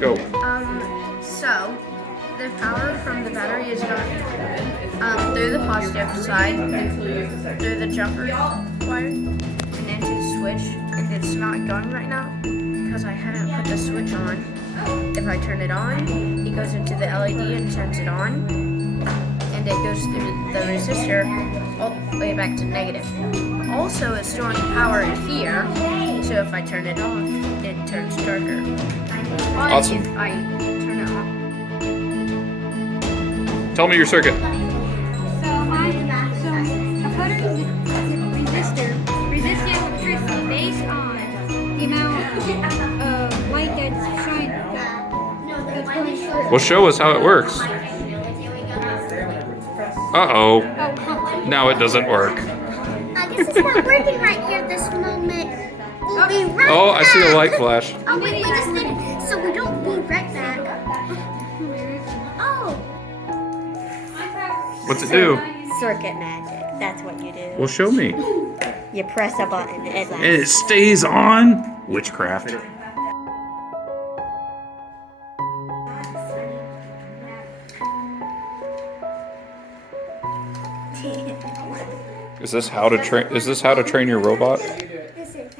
Go. So the power from the battery is going through the positive side, through the jumper wire, and into the switch, and it's not going right now because I haven't put the switch on. If I turn it on, it goes into the LED and turns it on, and it goes through the resistor all the way back to negative. Also, it's storing power here, so if I turn it off, it turns darker. But Awesome. if I turn it on, Tell me your circuit. So a photoresistor resists electricity based on the amount of light that's shining. That's going through. Well, show us how it works. Uh-oh. Now it doesn't work. I guess it's not working right here this moment. We'll be right Oh, I see a back. light flash. Oh, wait, we just did it. So we don't be right back. Oh. What's it do? Circuit magic. That's what you do. Well, show me. You press a button. It And it stays on? Witchcraft. Is this how to train your robot? This is